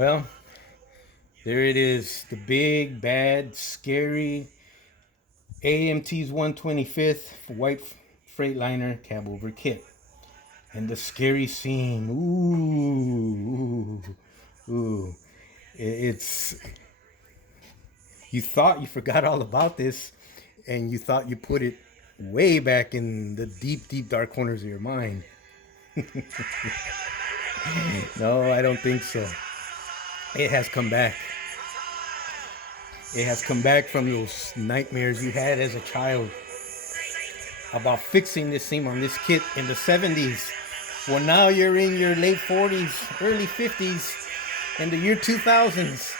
Well, there it is. The big, bad, scary AMT's 125th white Freightliner cab over kit. And the scary scene. Ooh. It's. You thought you forgot all about this, and you thought you put it way back in the deep, deep, dark corners of your mind. No, I don't think so. It has come back. It has come back from those nightmares you had as a child about fixing this seam on this kit in the 70s. Well, now you're in your late 40s, early 50s, in the year 2000s.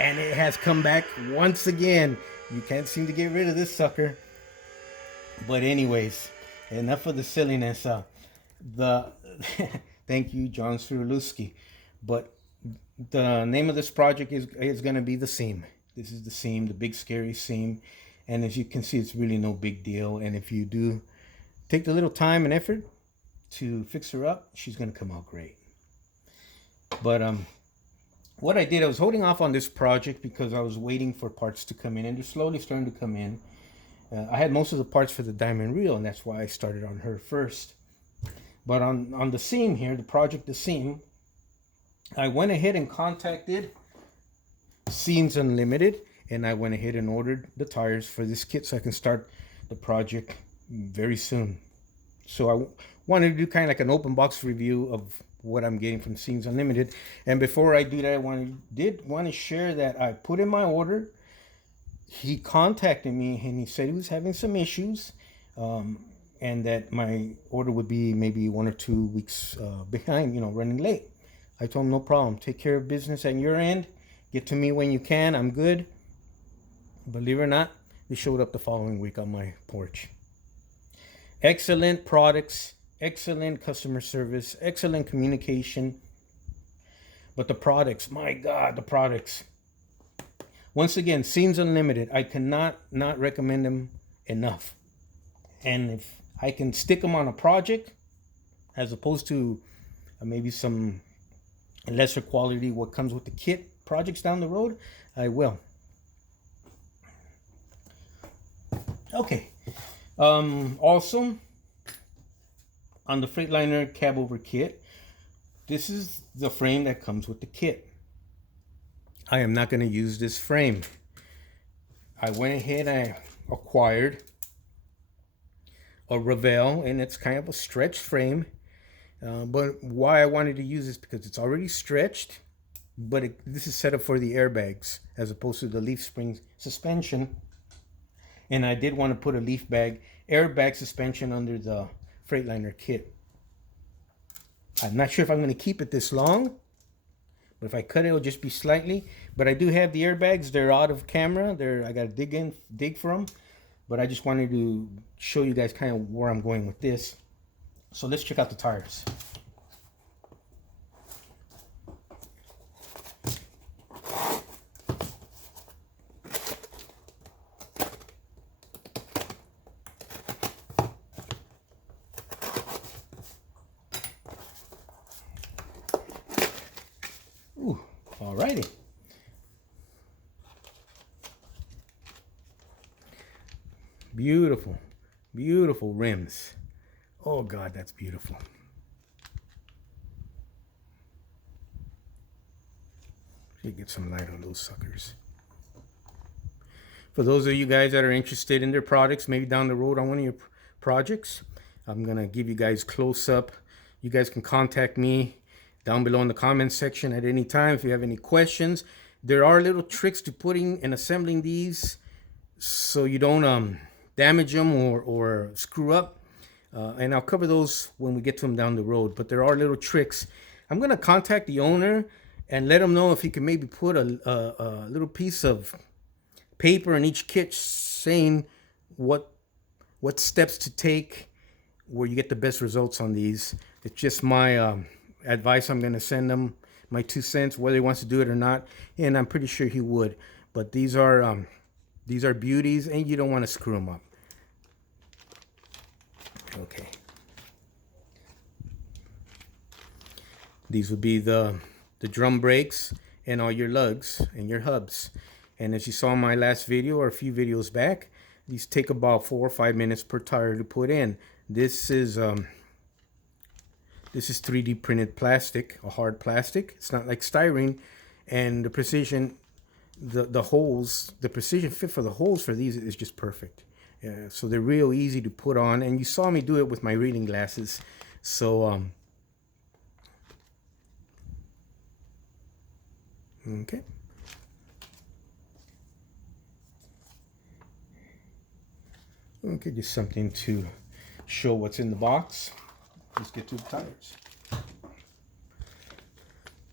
And it has come back once again. You can't seem to get rid of this sucker. But anyways, enough of the silliness. The Thank you, John Surluski. But the name of this project is going to be the seam. This is the seam, the big scary seam. And as you can see, it's really no big deal. And if you do take the little time and effort to fix her up, she's going to come out great. But what I did, I was holding off on this project because I was waiting for parts to come in, and they're slowly starting to come in. I had most of the parts for the diamond reel, and that's why I started on her first. But on the seam here, the project, the seam, I went ahead and contacted Seams Unlimited, and I went ahead and ordered the tires for this kit so I can start the project very soon. So I wanted to do kind of like an open box review of what I'm getting from Seams Unlimited. And before I do that, I did want to share that I put in my order. He contacted me and he said he was having some issues, and that my order would be maybe 1 or 2 weeks behind, running late. I told him no problem. Take care of business at your end. Get to me when you can. I'm good. Believe it or not, they showed up the following week on my porch. Excellent products, excellent customer service, excellent communication. But the products, my God, the products. Once again, Seams Unlimited. I cannot not recommend them enough. And if I can stick them on a project, as opposed to maybe some lesser quality what comes with the kit projects down the road, I will. Okay. Also, on the Freightliner cab over kit, this is the frame that comes with the kit. I am not going to use this frame. I went ahead and I acquired a Revell, and it's kind of a stretched frame. But why I wanted to use this, because it's already stretched, but this is set up for the airbags as opposed to the leaf spring suspension. And I did want to put a leaf bag airbag suspension under the Freightliner kit. I'm not sure if I'm going to keep it this long, but if I cut it, it'll just be slightly. But I do have the airbags. They're out of camera. I got to dig for them. But I just wanted to show you guys kind of where I'm going with this. So let's check out the tires. Ooh, alrighty. Beautiful, beautiful rims. Oh God, that's beautiful. Should get some light on those suckers. For those of you guys that are interested in their products, maybe down the road on one of your projects, I'm gonna give you guys close up. You guys can contact me down below in the comments section at any time if you have any questions. There are little tricks to putting and assembling these so you don't damage them or screw up. And I'll cover those when we get to them down the road. But there are little tricks. I'm going to contact the owner and let him know if he can maybe put a little piece of paper in each kit saying what steps to take where you get the best results on these. It's just my advice. I'm going to send him my 2 cents, whether he wants to do it or not. And I'm pretty sure he would. But these are beauties, and you don't want to screw them up. Okay. These would be the the drum brakes, and all your lugs and your hubs. And as you saw in my last video or a few videos back, these take about 4 or 5 minutes per tire to put in. This is 3D printed plastic, a hard plastic. It's not like styrene, and the precision, the holes, the precision fit for the holes for these is just perfect. So they're real easy to put on, and you saw me do it with my reading glasses. So okay. Okay, just something to show what's in the box. Let's get to the tires.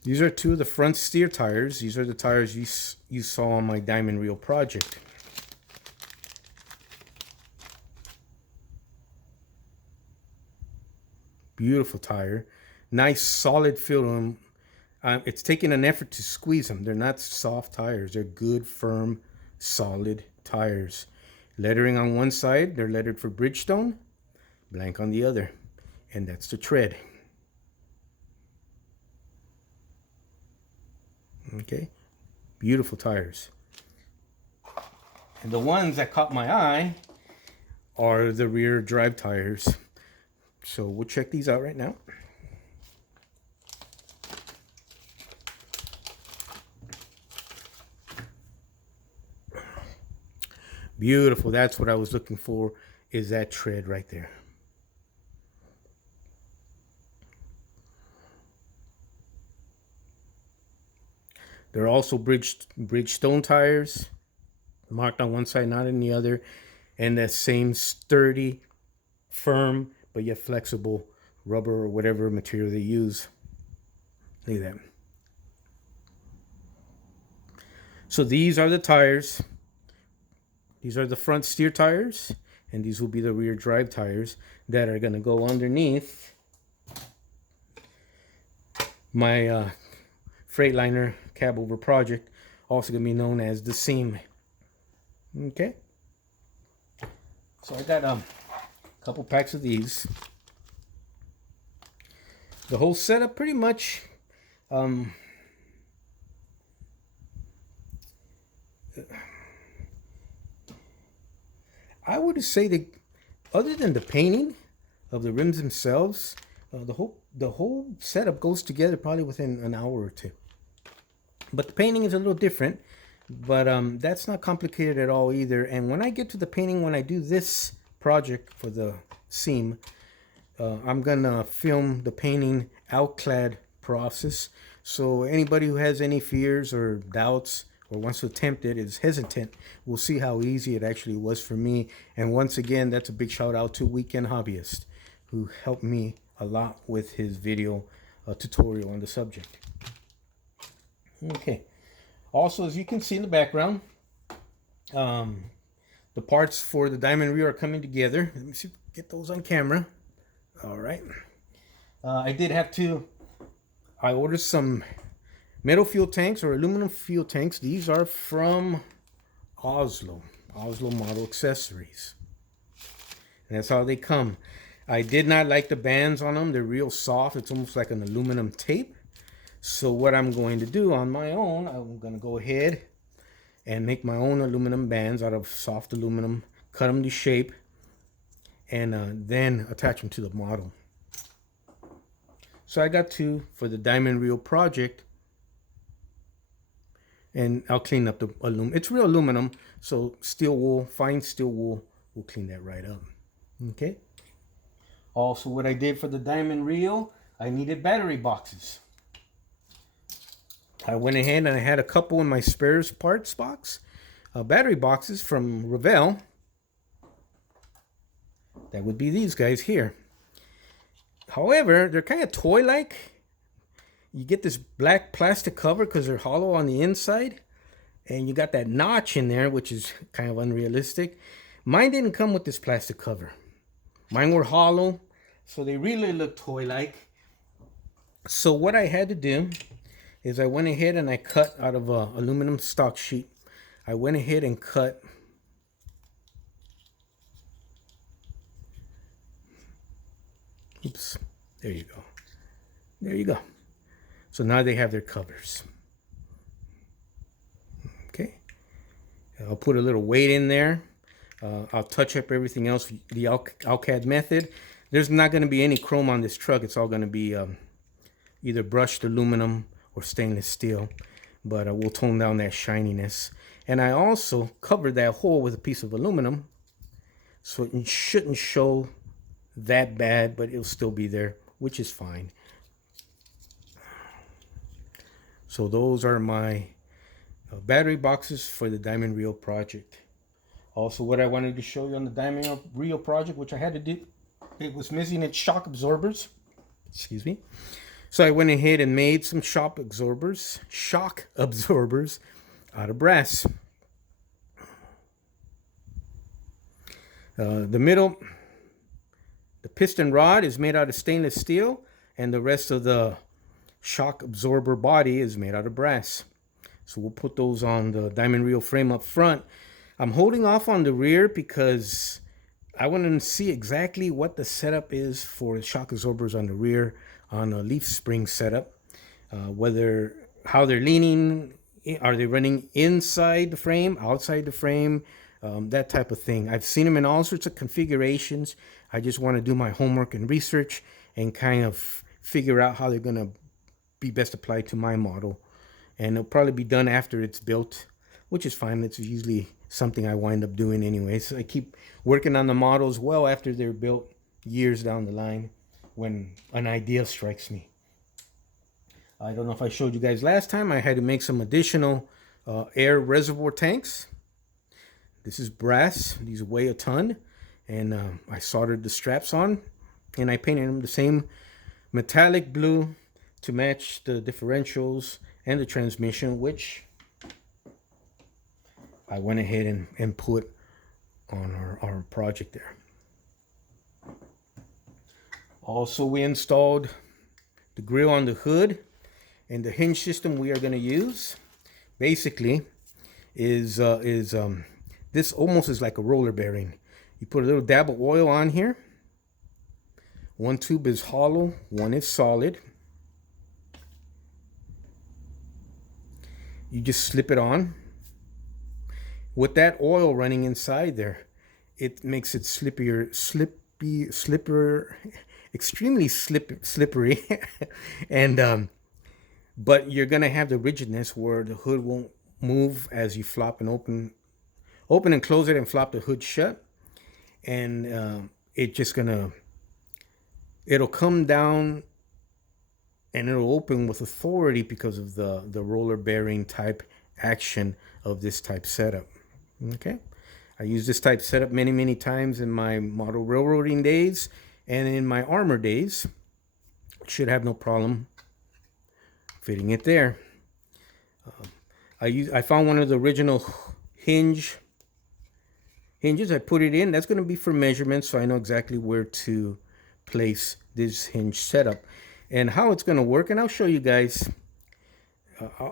These are two of the front steer tires. These are the tires you saw on my diamond reel project. Beautiful tire. Nice solid feel to them. It's taken an effort to squeeze them. They're not soft tires. They're good, firm, solid tires. Lettering on one side, they're lettered for Bridgestone. Blank on the other. And that's the tread. Okay. Beautiful tires. And the ones that caught my eye are the rear drive tires. So we'll check these out right now. Beautiful. That's what I was looking for, is that tread right there. They're also Bridgestone tires, marked on one side, not on the other, and that same sturdy, firm, but yet flexible rubber or whatever material they use. Look at that. So these are the tires. These are the front steer tires, and these will be the rear drive tires that are going to go underneath my Freightliner cab over project, also going to be known as the seam. Okay. So I got a couple packs of these. The whole setup pretty much I would say that other than the painting of the rims themselves, the whole setup goes together probably within an hour or two. But the painting is a little different, but that's not complicated at all either. And when I get to the painting, when I do this project for the seam, I'm gonna film the painting outclad process. So anybody who has any fears or doubts or wants to attempt it, is hesitant, we'll see how easy it actually was for me. And once again, that's a big shout out to Weekend Hobbyist, who helped me a lot with his video tutorial on the subject. Okay. Also, as you can see in the background, the parts for the diamond reel are coming together. Let me see, get those on camera. All right. I ordered some metal fuel tanks or aluminum fuel tanks. These are from Oslo Model Accessories. And that's how they come. I did not like the bands on them. They're real soft. It's almost like an aluminum tape. So what I'm going to do on my own, I'm going to go ahead and make my own aluminum bands out of soft aluminum, cut them to shape, and then attach them to the model. So I got two for the diamond reel project, and I'll clean up the aluminum. It's real aluminum, so steel wool, fine steel wool, will clean that right up. Okay. Also, what I did for the diamond reel, I needed battery boxes. I went ahead and I had a couple in my spares parts box. Battery boxes from Revell. That would be these guys here. However, they're kind of toy-like. You get this black plastic cover because they're hollow on the inside. And you got that notch in there, which is kind of unrealistic. Mine didn't come with this plastic cover. Mine were hollow, so they really look toy-like. So what I had to do is I went ahead and I cut out of a aluminum stock sheet. I went ahead and cut oops, there you go. There you go. So now they have their covers. Okay. I'll put a little weight in there. I'll touch up everything else, the Alcad method. There's not going to be any chrome on this truck. It's all going to be either brushed aluminum or stainless steel. But we'll tone down that shininess. And I also covered that hole with a piece of aluminum, so it shouldn't show that bad, but it'll still be there, which is fine. So those are my battery boxes for the Diamond Reel project. Also, what I wanted to show you on the Diamond Reel project, which I had to do, it was missing its shock absorbers. Excuse me. So I went ahead and made some shock absorbers out of brass. The middle, the piston rod is made out of stainless steel, and the rest of the shock absorber body is made out of brass. So we'll put those on the Diamond Reel frame up front. I'm holding off on the rear because I want to see exactly what the setup is for shock absorbers on the rear on a leaf spring setup. How they're leaning, are they running inside the frame, outside the frame, that type of thing. I've seen them in all sorts of configurations. I just want to do my homework and research and kind of figure out how they're going to be best applied to my model. And it'll probably be done after it's built, which is fine. It's usually something I wind up doing anyway. So I keep working on the models well after they're built, years down the line, when an idea strikes me. I don't know if I showed you guys last time, I had to make some additional air reservoir tanks. This is brass. These weigh a ton. And I soldered the straps on, and I painted them the same metallic blue to match the differentials and the transmission, which I went ahead and put on our project there. Also, we installed the grill on the hood, and the hinge system we are going to use basically is this almost is like a roller bearing. You put a little dab of oil on here. One tube is hollow, one is solid. You just slip it on. With that oil running inside there, it makes it extremely slippery. And but you're gonna have the rigidness where the hood won't move as you flop and open and close it and flop the hood shut. And it'll come down and it'll open with authority because of the roller bearing type action of this type setup. Okay, I used this type setup many times in my model railroading days and in my armor days. Should have no problem fitting it there. I found one of the original hinges. I put it in. That's going to be for measurements, so I know exactly where to place this hinge setup and how it's going to work. And I'll show you guys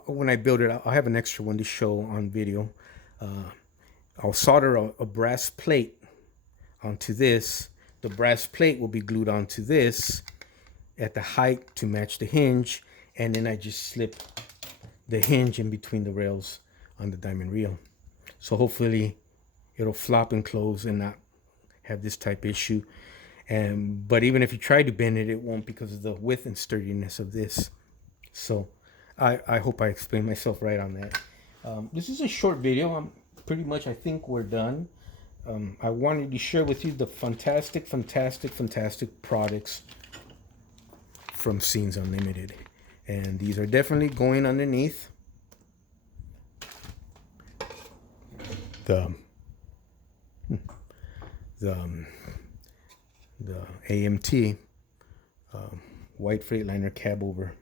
when I build it. I'll have an extra one to show on video. I'll solder a brass plate onto this. The brass plate will be glued onto this at the height to match the hinge, and then I just slip the hinge in between the rails on the Diamond Reel. So hopefully it'll flop and close and not have this type issue. But even if you try to bend it, it won't because of the width and sturdiness of this. So I hope I explained myself right on that. This is a short video. Pretty much I think we're done. I wanted to share with you the fantastic products from Scenes Unlimited. And these are definitely going underneath the AMT white Freightliner cab over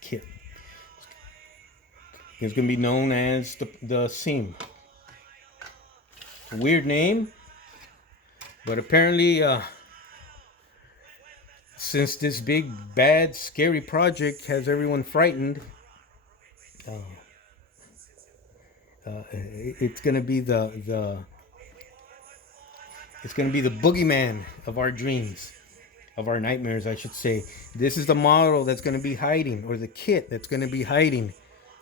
kit. It's going to be known as the seam. A weird name, but apparently since this big bad scary project has everyone frightened, it's going to be the boogeyman of our dreams. of our nightmares, I should say. This is the model that's going to be hiding, or the kit that's going to be hiding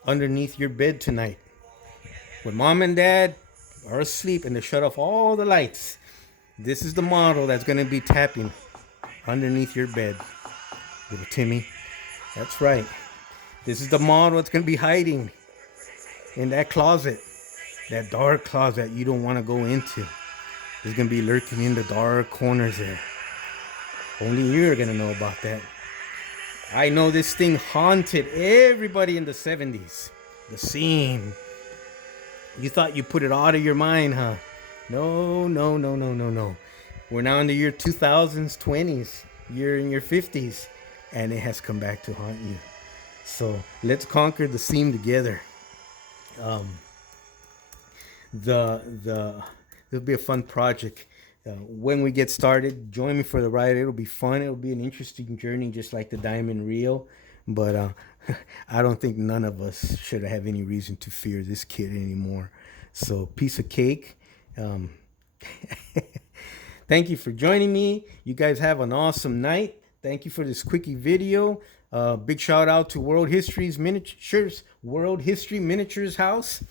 underneath your bed tonight. When mom and dad are asleep and they shut off all the lights, this is the model that's going to be tapping underneath your bed, little Timmy. That's right. This is the model that's going to be hiding in that closet, that dark closet you don't want to go into. It's going to be lurking in the dark corners there. Only you're going to know about that. I know this thing haunted everybody in the 70s. The scene. You thought you put it out of your mind, huh? No, no, no, no, no, no. We're now in the year 2000s, 20s. You're in your 50s. And it has come back to haunt you. So let's conquer the scene together. It'll be a fun project. When we get started, join me for the ride. It'll be fun. It'll be an interesting journey, just like the diamond reel. But I don't think none of us should have any reason to fear this kid anymore. So, piece of cake. Thank you for joining me. You guys have an awesome night. Thank you for this quickie video. Big shout out to World History Miniatures House.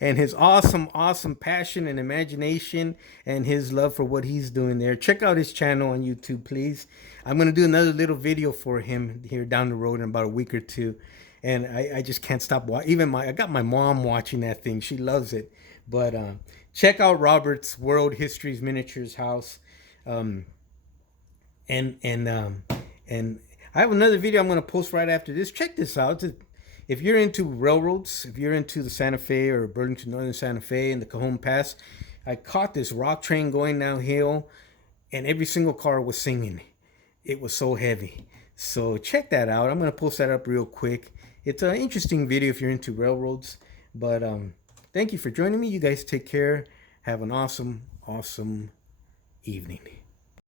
And his awesome passion and imagination and his love for what he's doing there. Check out his channel on YouTube, please. I'm going to do another little video for him here down the road in about a week or two. And I just can't stop watching. I got my mom watching that thing. She loves it. But check out Robert's World History's Miniatures House. And I have another video I'm going to post right after this. Check this out. If you're into railroads, if you're into the Santa Fe or Burlington Northern Santa Fe and the Cajon Pass, I caught this rock train going downhill and every single car was singing. It was so heavy. So check that out. I'm going to post that up real quick. It's an interesting video if you're into railroads. But thank you for joining me. You guys take care. Have an awesome evening.